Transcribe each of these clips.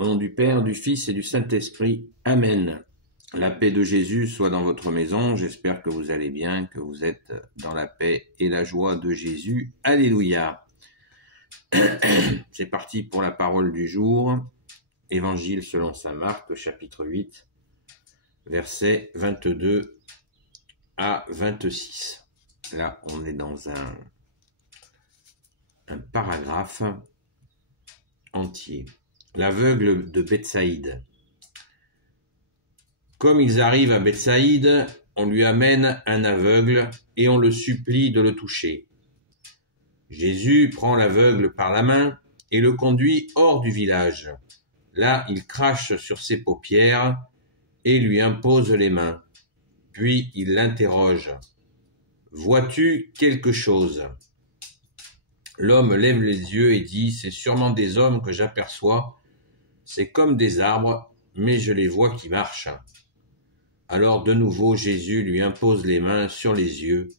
Au nom du Père, du Fils et du Saint-Esprit. Amen. La paix de Jésus soit dans votre maison. J'espère que vous allez bien, que vous êtes dans la paix et la joie de Jésus. Alléluia. C'est parti pour la parole du jour. Évangile selon saint Marc, chapitre 8, versets 22 à 26. Là, on est dans un paragraphe entier. L'aveugle de Bethsaïde. Comme ils arrivent à Bethsaïde, on lui amène un aveugle et on le supplie de le toucher. Jésus prend l'aveugle par la main et le conduit hors du village. Là, il crache sur ses paupières et lui impose les mains. Puis il l'interroge. « Vois-tu quelque chose ?» L'homme lève les yeux et dit « C'est sûrement des hommes que j'aperçois. C'est comme des arbres, mais je les vois qui marchent. » Alors de nouveau Jésus lui impose les mains sur les yeux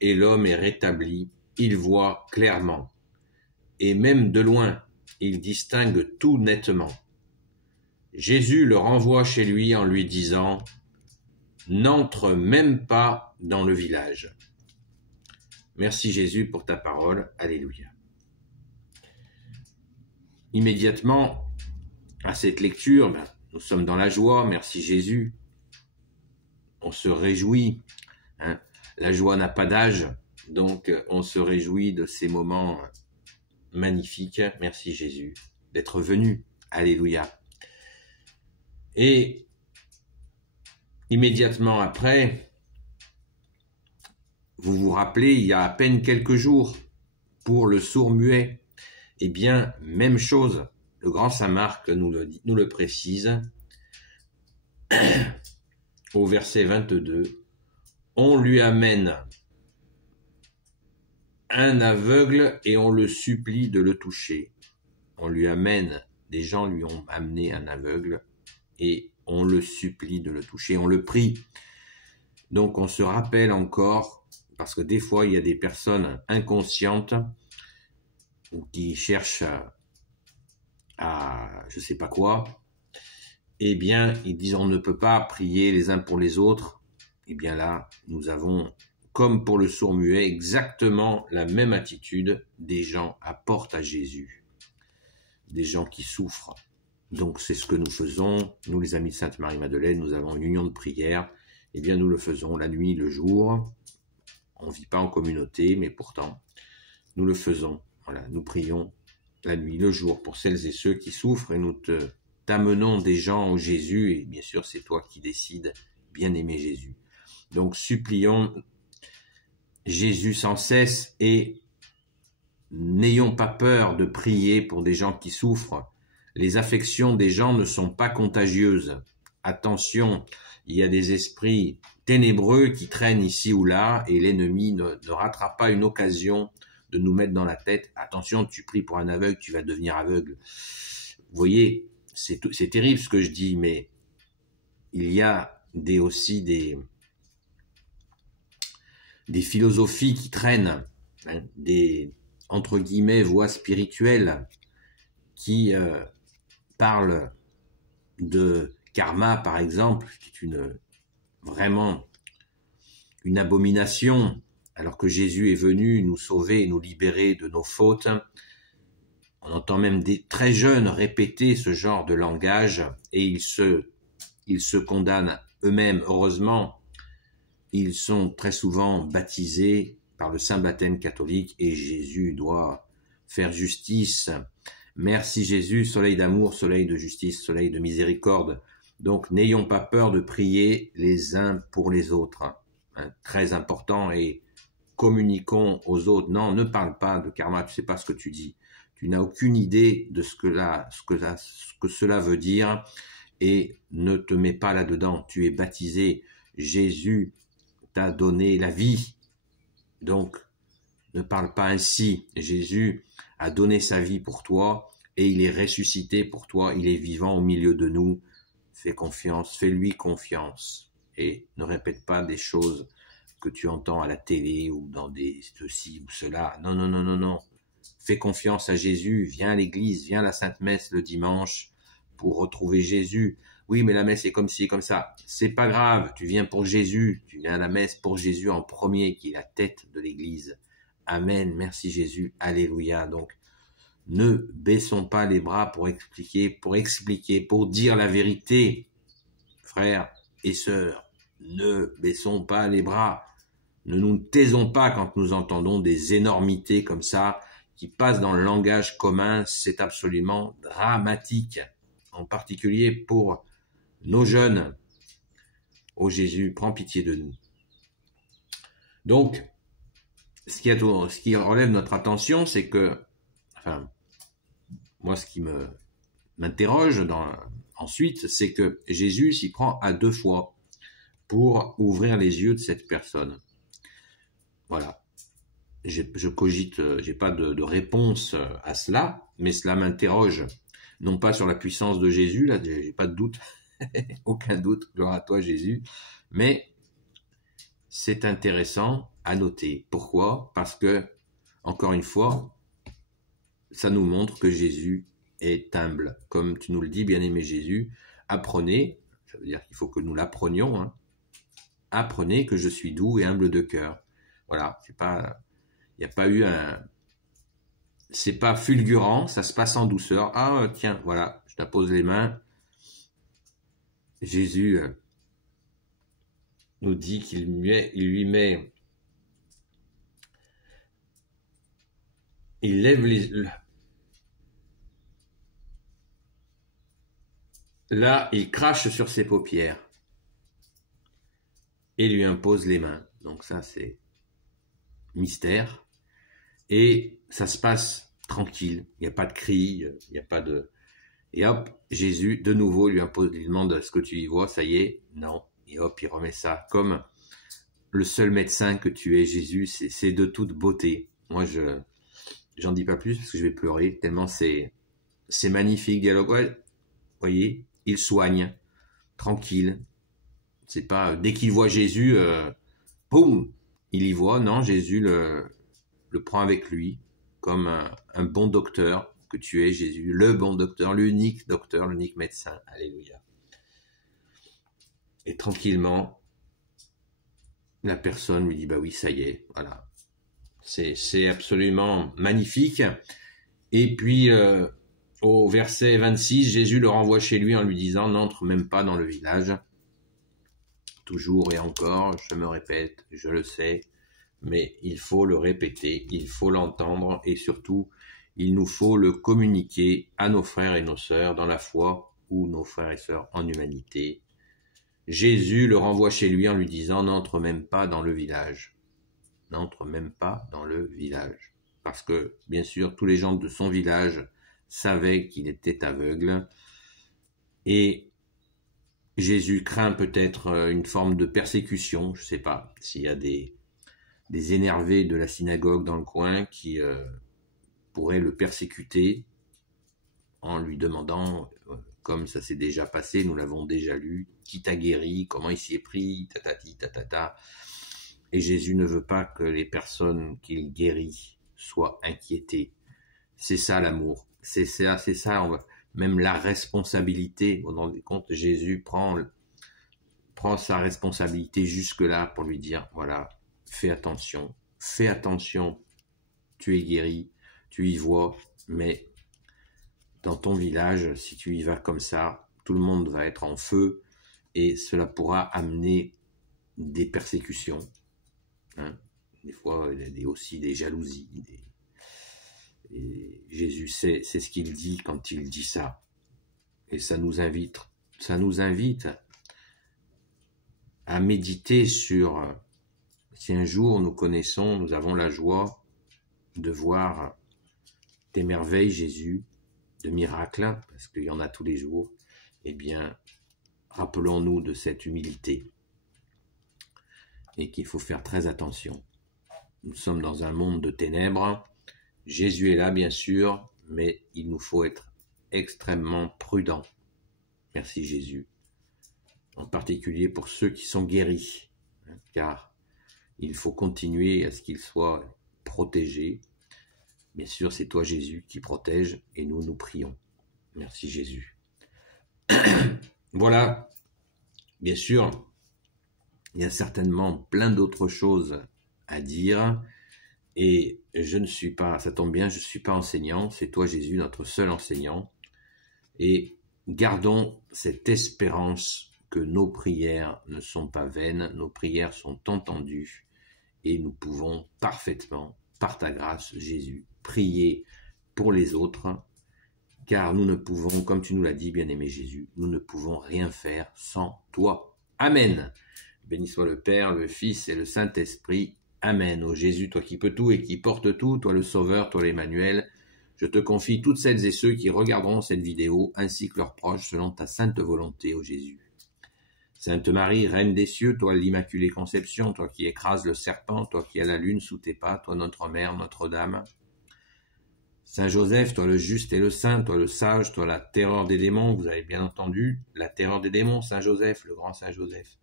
et l'homme est rétabli. Il voit clairement. Et même de loin, il distingue tout nettement. Jésus le renvoie chez lui en lui disant « N'entre même pas dans le village. » Merci Jésus pour ta parole. Alléluia. Immédiatement, à cette lecture, nous sommes dans la joie. Merci Jésus. On se réjouit. La joie n'a pas d'âge, donc on se réjouit de ces moments magnifiques. Merci Jésus d'être venu. Alléluia. Et immédiatement après, vous vous rappelez, il y a à peine quelques jours, pour le sourd-muet, eh bien, même chose, le grand saint Marc nous le précise, au verset 22, on lui amène un aveugle et on le supplie de le toucher. On lui amène, des gens lui ont amené un aveugle et on le supplie de le toucher, on le prie. Donc on se rappelle encore, parce que des fois il y a des personnes inconscientes ou qui cherchent à je sais pas quoi, eh bien ils disent on ne peut pas prier les uns pour les autres. Eh bien là, nous avons, comme pour le sourd-muet, exactement la même attitude. Des gens apportent à Jésus, des gens qui souffrent. Donc c'est ce que nous faisons, nous les amis de Sainte Marie-Madeleine, nous avons une union de prière. Eh bien nous le faisons la nuit, le jour. On ne vit pas en communauté, mais pourtant, nous le faisons. Voilà, nous prions la nuit, le jour, pour celles et ceux qui souffrent, et nous t'amenons des gens au Jésus, et bien sûr, c'est toi qui décides, bien-aimé Jésus. Donc, supplions Jésus sans cesse, et n'ayons pas peur de prier pour des gens qui souffrent. Les affections des gens ne sont pas contagieuses. Attention, il y a des esprits ténébreux qui traînent ici ou là et l'ennemi ne ratera pas une occasion de nous mettre dans la tête. Attention, tu pries pour un aveugle, tu vas devenir aveugle. Vous voyez, c'est terrible ce que je dis, mais il y a aussi des philosophies qui traînent, des, entre guillemets, voies spirituelles qui parlent de karma, par exemple, qui est vraiment une abomination, alors que Jésus est venu nous sauver et nous libérer de nos fautes. On entend même des très jeunes répéter ce genre de langage et ils se condamnent eux-mêmes. Heureusement, ils sont très souvent baptisés par le saint baptême catholique et Jésus doit faire justice. Merci Jésus, soleil d'amour, soleil de justice, soleil de miséricorde. Donc, n'ayons pas peur de prier les uns pour les autres. Très important, et communiquons aux autres. Non, ne parle pas de karma, tu sais pas ce que tu dis. Tu n'as aucune idée de ce que cela veut dire et ne te mets pas là-dedans. Tu es baptisé. Jésus t'a donné la vie. Donc, ne parle pas ainsi. Jésus a donné sa vie pour toi et il est ressuscité pour toi. Il est vivant au milieu de nous. Fais confiance, fais-lui confiance et ne répète pas des choses que tu entends à la télé ou dans des ceci ou cela. Non, non, non, non, non. Fais confiance à Jésus, viens à l'église, viens à la Sainte Messe le dimanche, pour retrouver Jésus. Oui, mais la messe est comme ci et comme ça. C'est pas grave, tu viens pour Jésus, tu viens à la messe pour Jésus en premier, qui est la tête de l'Église. Amen, merci Jésus, alléluia. Donc, ne baissons pas les bras pour expliquer, pour dire la vérité. Frères et sœurs, ne baissons pas les bras. Ne nous taisons pas quand nous entendons des énormités comme ça qui passent dans le langage commun. C'est absolument dramatique, en particulier pour nos jeunes. Ô Jésus, prends pitié de nous. Donc, ce qui relève notre attention, c'est que, enfin, moi, ce qui m'interroge ensuite, c'est que Jésus s'y prend à 2 fois pour ouvrir les yeux de cette personne. Voilà. Je cogite, j'ai pas de réponse à cela, mais cela m'interroge, non pas sur la puissance de Jésus, là, j'ai pas de doute, aucun doute, gloire à toi Jésus, mais c'est intéressant à noter. Pourquoi? Parce que, encore une fois, ça nous montre que Jésus est humble. Comme tu nous le dis, bien-aimé Jésus, apprenez, ça veut dire qu'il faut que nous l'apprenions, hein, apprenez que je suis doux et humble de cœur. Voilà, il n'y a pas eu c'est pas fulgurant, ça se passe en douceur. Ah, tiens, voilà, je t'appose les mains. Jésus nous dit qu'il lève là, il crache sur ses paupières et lui impose les mains. Donc ça, c'est mystère. Et ça se passe tranquille. Il n'y a pas de cri, il n'y a pas de... Et hop, Jésus, de nouveau, lui demande ce que tu y vois, ça y est, non. Et hop, il remet ça. Comme le seul médecin que tu es, Jésus, c'est de toute beauté. Moi, j'en dis pas plus parce que je vais pleurer, tellement c'est magnifique. Dialogue, ouais, vous voyez, il soigne, tranquille. C'est pas, dès qu'il voit Jésus, boum, il y voit. Non, Jésus le prend avec lui, comme un bon docteur que tu es, Jésus, le bon docteur, l'unique médecin. Alléluia. Et tranquillement, la personne lui dit, bah oui, ça y est, voilà. C'est absolument magnifique. Et puis, au verset 26, Jésus le renvoie chez lui en lui disant, n'entre même pas dans le village. Toujours et encore, je me répète, je le sais, mais il faut le répéter, il faut l'entendre et surtout, il nous faut le communiquer à nos frères et nos sœurs dans la foi ou nos frères et sœurs en humanité. Jésus le renvoie chez lui en lui disant « N'entre même pas dans le village. » N'entre même pas dans le village. Parce que, bien sûr, tous les gens de son village savaient qu'il était aveugle et Jésus craint peut-être une forme de persécution, je ne sais pas, s'il y a des énervés de la synagogue dans le coin qui pourraient le persécuter en lui demandant, comme ça s'est déjà passé, nous l'avons déjà lu, qui t'a guéri, comment il s'y est pris, tatati, tatata. Et Jésus ne veut pas que les personnes qu'il guérit soient inquiétées. C'est ça l'amour, c'est ça, même la responsabilité. Vous vous rendez compte, Jésus prend sa responsabilité jusque-là pour lui dire, voilà, fais attention, tu es guéri, tu y vois, mais dans ton village, si tu y vas comme ça, tout le monde va être en feu et cela pourra amener des persécutions. Hein. Des fois, il y a aussi des jalousies. Et Jésus c'est ce qu'il dit quand il dit ça. Et ça nous invite à méditer sur si un jour nous avons la joie de voir des merveilles, Jésus, de miracles, parce qu'il y en a tous les jours, eh bien, rappelons-nous de cette humilité et qu'il faut faire très attention. Nous sommes dans un monde de ténèbres. Jésus est là, bien sûr, mais il nous faut être extrêmement prudents. Merci Jésus. En particulier pour ceux qui sont guéris, car il faut continuer à ce qu'ils soient protégés. Bien sûr, c'est toi Jésus qui protège et nous prions. Merci Jésus. Voilà, bien sûr, il y a certainement plein d'autres choses à dire. Et je ne suis pas, ça tombe bien, je ne suis pas enseignant, c'est toi Jésus, notre seul enseignant. Et gardons cette espérance que nos prières ne sont pas vaines, nos prières sont entendues et nous pouvons parfaitement, par ta grâce Jésus, prier pour les autres, car nous ne pouvons, comme tu nous l'as dit, bien-aimé Jésus, nous ne pouvons rien faire sans toi. Amen. Béni soit le Père, le Fils et le Saint-Esprit. Amen. Ô Jésus, toi qui peux tout et qui portes tout, toi le Sauveur, toi l'Emmanuel, je te confie toutes celles et ceux qui regarderont cette vidéo, ainsi que leurs proches, selon ta sainte volonté, ô Jésus. Sainte Marie, Reine des cieux, toi l'Immaculée Conception, toi qui écrases le serpent, toi qui as la lune sous tes pas, toi notre Mère, Notre-Dame. Saint Joseph, toi le juste et le saint, toi le sage, toi la terreur des démons, vous avez bien entendu, la terreur des démons, Saint Joseph, le grand Saint Joseph.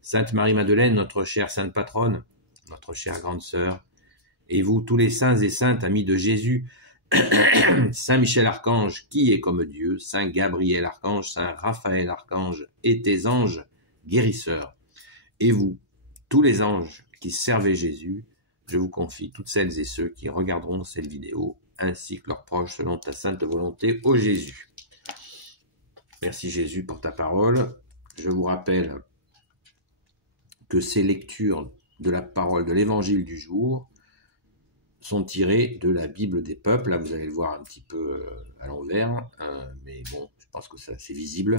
Sainte Marie-Madeleine, notre chère sainte patronne, notre chère grande sœur, et vous, tous les saints et saintes amis de Jésus, Saint Michel Archange, qui est comme Dieu, Saint Gabriel Archange, Saint Raphaël Archange, et tes anges guérisseurs, et vous, tous les anges qui servaient Jésus, je vous confie toutes celles et ceux qui regarderont cette vidéo, ainsi que leurs proches, selon ta sainte volonté, ô Jésus. Merci Jésus pour ta parole. Je vous rappelle que ces lectures de la parole de l'évangile du jour sont tirées de la Bible des peuples. Là, vous allez le voir un petit peu à l'envers, mais bon, je pense que c'est visible.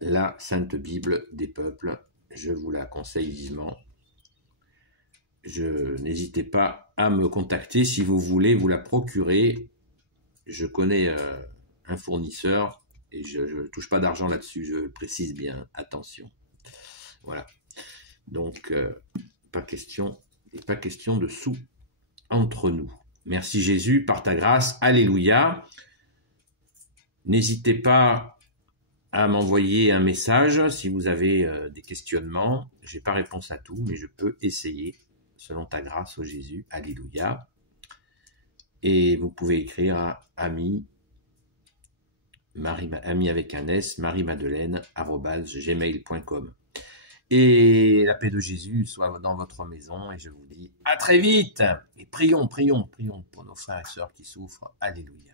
La Sainte Bible des peuples, je vous la conseille vivement. N'hésitez pas à me contacter si vous voulez vous la procurer. Je connais un fournisseur et je ne touche pas d'argent là-dessus, je précise bien, attention. Voilà. Donc, pas question de sous entre nous. Merci Jésus, par ta grâce, alléluia. N'hésitez pas à m'envoyer un message si vous avez des questionnements. Je n'ai pas réponse à tout, mais je peux essayer, selon ta grâce, ô Jésus, alléluia. Et vous pouvez écrire à ami avec un S, marie-madeleine@gmail.com. Et la paix de Jésus soit dans votre maison. Et je vous dis à très vite. Et prions pour nos frères et sœurs qui souffrent. Alléluia.